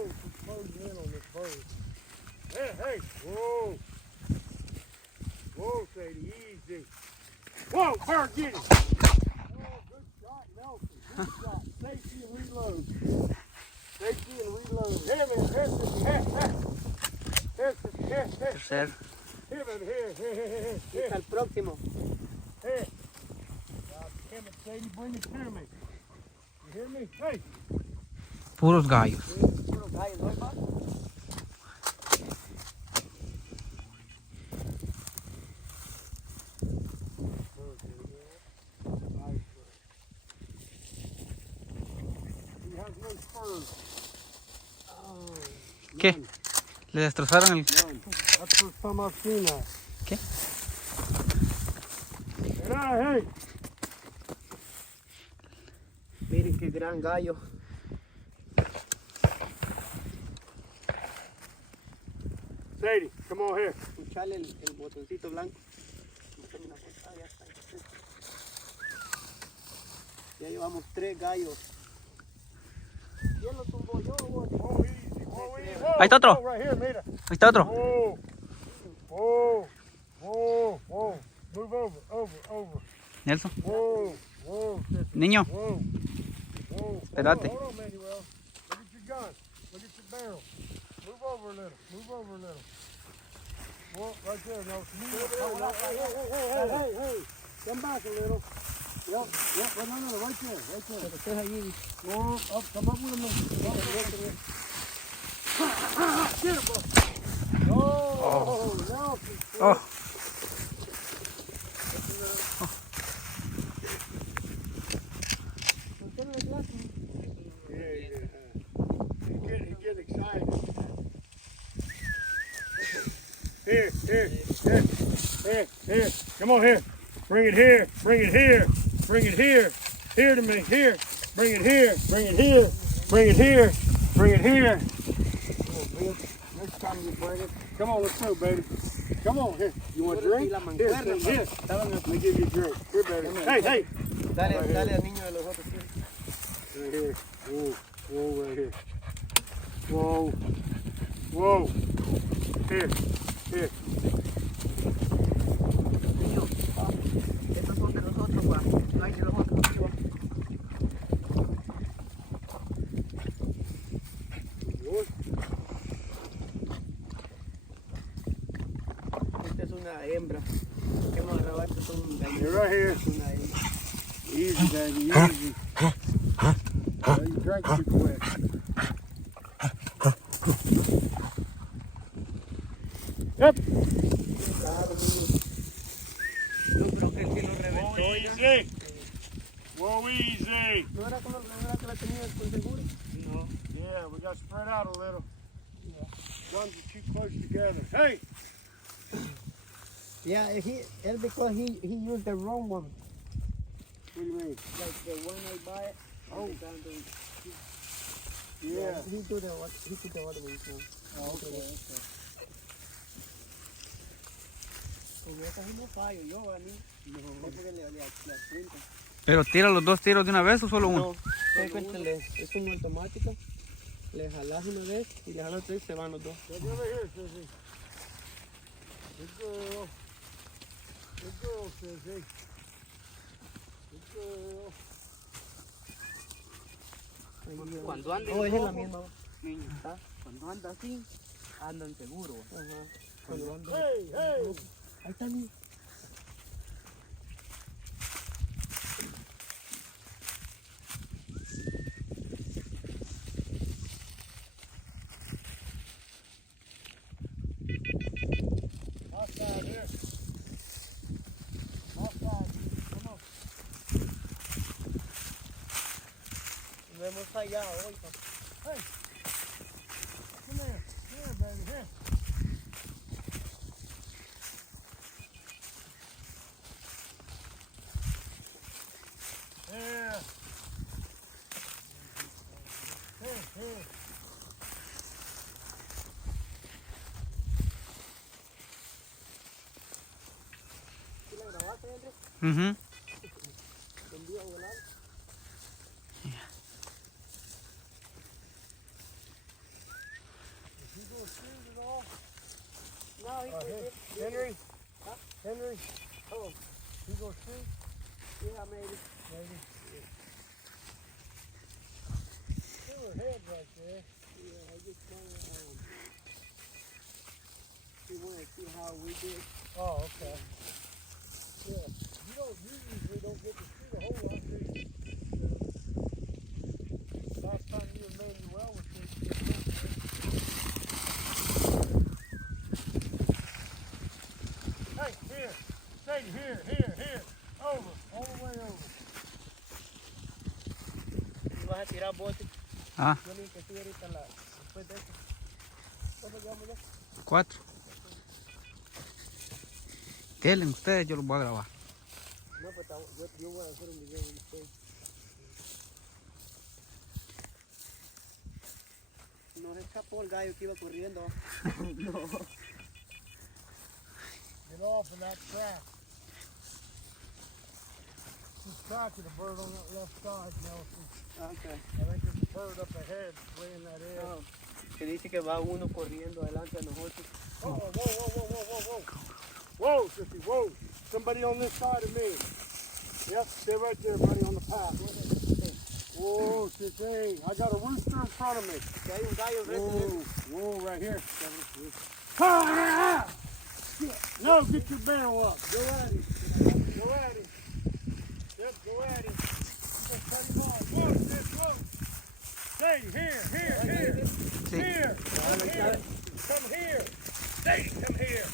Whoa, she's closing in on this bird. Hey, hey, whoa. Whoa, Sadie, easy. Whoa, bird, get it. Oh, good shot, Nelson. Good shot. Safety and reload. Safety and reload. Here, man. Tercer. Here, man. Here. Hasta el próximo. Here. Damn it, Sadie, bring it to me. You hear me? Hey. Puros gallos. Puros gallos, ¿no, pa? ¿Qué? ¿Le destrozaron el...? That's the first time I've seen that. ¿Qué? Hey. Miren qué gran gallo. Sadie, come on here. Escuchale el botoncito blanco. Ya llevamos 3 gallos. ¿Quién lo tumbó? Yo, Oh, easy. Oh, easy. Ahí está otro. Right here, mira. Ahí está otro. Whoa. Move over. Nelson. Whoa. Niño. Whoa. Espérate. Hold on, Manuel. Look at your gun. Look at your barrel. Move over a little. Whoa, right there, no. Hey. Come back a little. Yep, no, right there. Pero estés allí. Whoa, come up with him. Get him, bro. Oh, no. Oh. He get excited. Here. Come on here. Bring it here. Here to me. Here. Bring it here. Next time you bring it. Come on, let's go, baby. Come on, here. You want a drink? Here. Let me give you a drink. Here, baby. Hey. Dale al niño de los otros. Right here. Whoa, right here. Whoa. Here. Niño, estos son de nosotros, pa. No hay de los otros aquí, va. Esta es una hembra. Que hemos agarrado, estos son gallinas. You're right here. Es una hembra. Easy, baby, easy. You drank too quick. Yep. Yo creo que el que lo reventó. Whoa, easy. ¿No era que la tenías con seguro? No. Yeah, we got spread out a little. Yeah. Guns are too close together. Hey. Yeah, because he used the wrong one. What do you mean? Like the one I buy. Oh. Yeah. Yeah. He took the other one. Oh, okay. Con esta sí no fallo yo, a mí. No porque le apunta. ¿Pero tira los 2 tiros de una vez o solo uno? No, es un automático. Le jalas una vez y le jalas 3 se van los 2. Look over here, Sissy. Good girl. Sissy. Good girl. Cuando anda es la misma. Niño, cuando anda así, andan seguro. Ajá. Cuando anda. Hey. Ahí está niño. Outside here. Come on. Nos vemos allá hoy, papá. Hey. Come here. Here, baby. Here. Here. ¿Sí la grabaste, Andrés? Mhm. ¿Envío a volar? Henry? Henry? Oh, you gonna shoot? Yeah, maybe. Maybe. Still her head right there. Yeah, I just want to see how we did. Oh, okay. Yeah. You usually don't get to shoot a whole lot, do you? Last time you and Manuel were shooting, hey, here. Stay here. Over. All the way over. ¿Y vas a tirar bote? Ah, Yo ni que sí ahorita después de eso. ¿Cómo llamo ya? 4. Denle ustedes, yo los voy a grabar. No, pues yo voy a hacer un video de usted. No se escapó el gallo que iba corriendo. No. Get off of that track. Keep tracking the bird on that left side, Nelson. Okay. I think there's a bird up ahead laying that egg. No. Se dice que va uno corriendo adelante de nosotros. Whoa. Whoa, sissy, whoa. Somebody on this side of me. Yep, stay right there, buddy, on the path. Whoa, sissy. I got a rooster in front of me. Que hay un gallo frente. Whoa, right here. Ah! No, get your barrel up. Go at him. Yep, go at him. You gonna cut him off. Whoa, sis, whoa. Stay here. Sí. Here. Come here. Stay. Come here.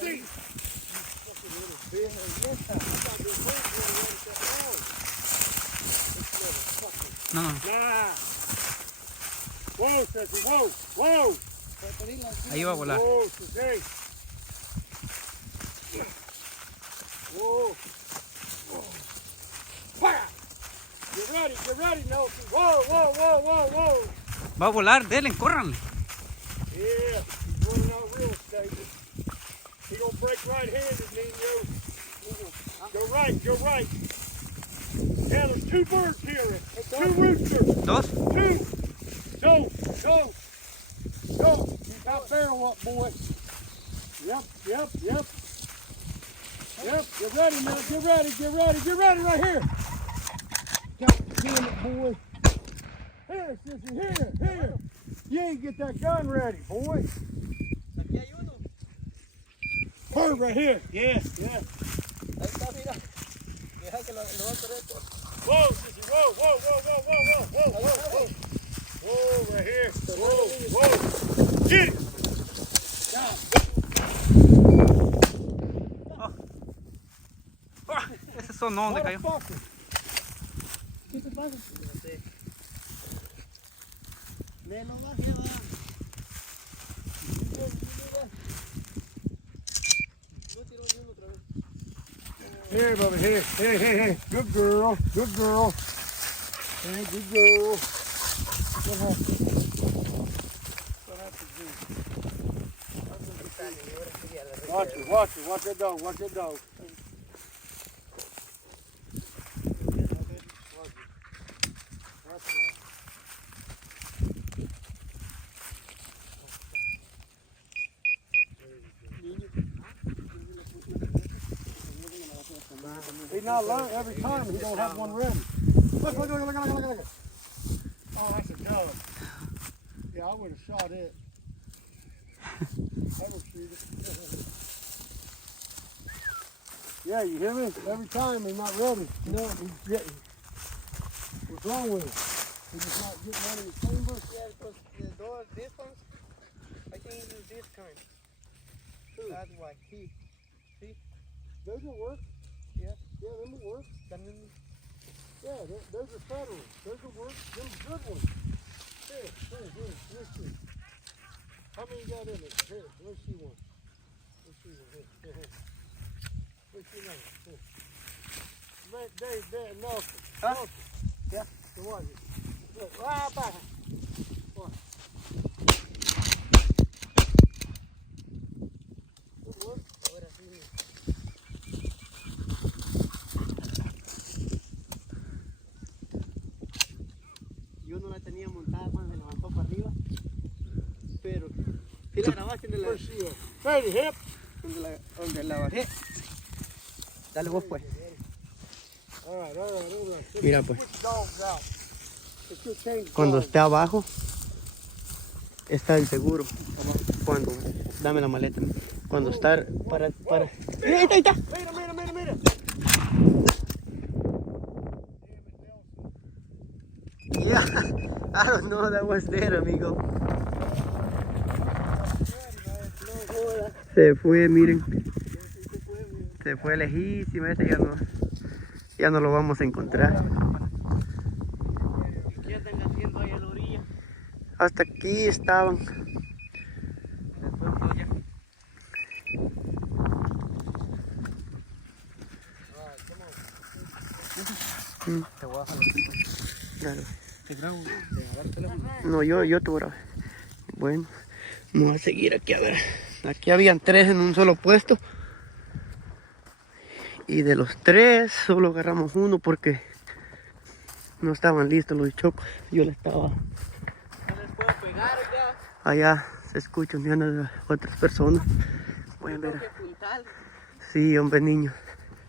See. You fucking little bitch. No. Nah. Whoa, sissy. Whoa. Ahí va a volar. Whoa, sissy. Whoa. Fire. Get ready, Nelson. Whoa. Va a volar, denle, córranle. Yeah, he's running out real estate. He gonna break right-handed, Nino. Go right. Yeah, there's 2 birds here. 2 roosters. 2. 2. Go. Keep that barrel up, boy. Yep. Get ready now. Get ready right here. God damn it, boy. Here, sissy, here. You ain't get that gun ready, boy. Aquí hay uno. Bird right here. Yeah. Ahí está, mira. Deja que lo va a correr. Whoa, sissy, whoa. Whoa, right here. Whoa. Get it. Ese sonó donde cayó. Motherfucker. ¿Qué te pasa? No sé. Me lo bajé abajo. No tiró ni uno otra vez. Here, brother, here. Hey. Good girl. Hey, good girl. What happened? Watch that dog. He's not learning every time. He don't have one ready. Look. Oh, that's a dove. Yeah, I would have shot it. I would shoot it. Yeah, you hear me? Every time he's not ready. No, he's getting. What's wrong with him? He's just not getting out of his chamber. Yeah, because the door, this one, I think it is this kind. That's why. See? Those will work. Yeah. Yeah, them will work. Yeah, those are federal. Those will work. Them good ones. Here. Let's see. How many you got in it? Here, let's see one. Here. Let's see one. Here. Dave, Nelson. Huh? Nelson. Yeah. So what is it? Look, right back. What? Good work. Ahora sí. Yo no la tenía montada cuando se levantó para arriba, pero sí la grabaste donde Where's she at? Ready, hip. donde la bajé. Dale vos pues. All right, all right. Mira pues. Put the dogs out. Let's go change the Cuando dogs. esté abajo, está el seguro. Cuando, dame la maleta. Cuando está para. Mira, ahí está. Mira. Yeah, I don't know that was there, amigo. Se fue, miren. Se fue lejísimo, ese ya no lo vamos a encontrar. ¿Qué están haciendo ahí a la orilla? Hasta aquí estaban. Te voy a dejar Claro. te grabo, te agarro el teléfono. No, yo te grabé. Bueno, vamos a seguir aquí a ver. Aquí habían 3 en un solo puesto. Y de los 3 solo agarramos uno porque no estaban listos los chocos. Yo le estaba No les puedo pegar ya. allá, se escuchan de otras personas. Pueden ver. Tengo que apuntar. Sí, hombre, niño.